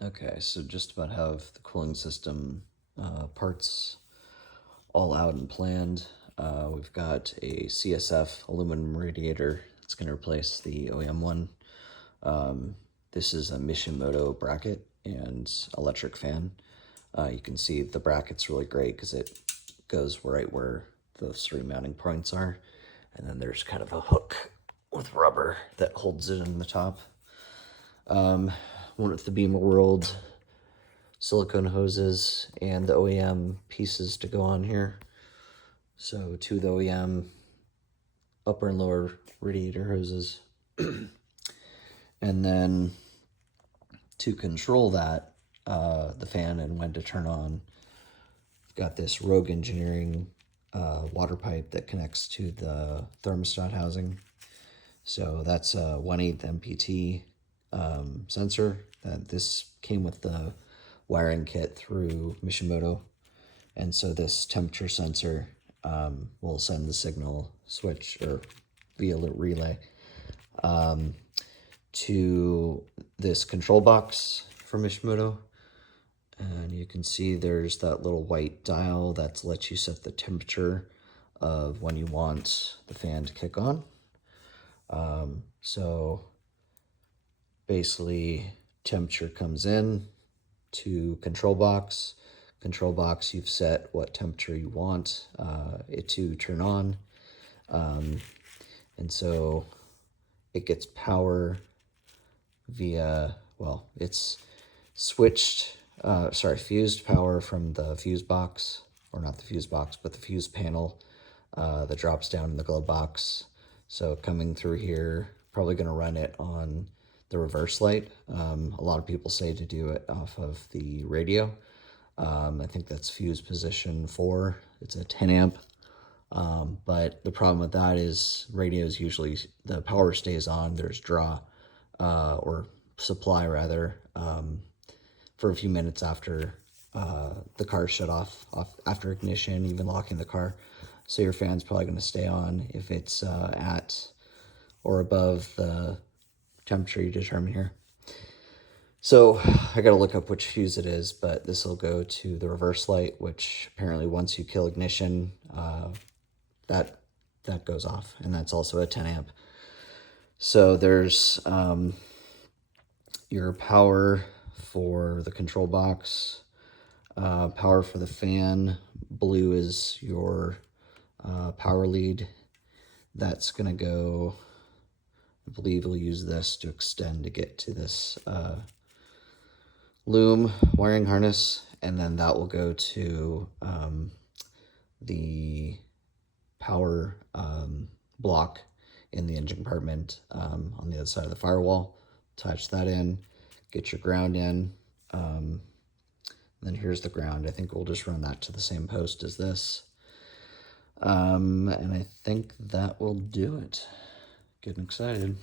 Okay, so just about have the cooling system parts all out and planned. We've got a CSF aluminum radiator. It's going to replace the OEM one. This is a Morimoto bracket and electric fan. You can see the bracket's really great because it goes right where those three mounting points are. And then there's kind of a hook with rubber that holds it in the top. One with the Bimmerworld silicone hoses and the OEM pieces to go on here. So two of the OEM upper and lower radiator hoses. And then to control that, the fan and when to turn on, I've got this Rogue Engineering water pipe that connects to the thermostat housing. So that's a 1/8 MPT sensor. This came with the wiring kit through Morimoto, and so this temperature sensor will send the signal switch or via relay to this control box from Morimoto. And you can see there's that little white dial that lets you set the temperature of when you want the fan to kick on. So basically temperature comes in to control box. Control box, you've set what temperature you want it to turn on. And so it gets power via, well, it's switched, fused power from the fuse box, or not the fuse box, but the fuse panel that drops down in the glove box. So coming through here, probably going to run it on the reverse light. A lot of people say to do it off of the radio. I think that's fuse position 4. It's a 10 amp. But the problem with that is radios usually, the power stays on, there's draw, or supply rather, for a few minutes after the car shut off after ignition, even locking the car. So your fan's probably going to stay on if it's at or above the temperature you determine here. So I got to look up which fuse it is, but this will go to the reverse light, which apparently once you kill ignition, that goes off, and that's also a 10 amp. So there's your power for the control box, power for the fan. Blue is your power lead. That's going to go, I believe we'll use this to extend to get to this loom wiring harness, and then that will go to the power block in the engine compartment on the other side of the firewall. Attach that in, get your ground in, then here's the ground. I think we'll just run that to the same post as this. And I think that will do it. Getting excited.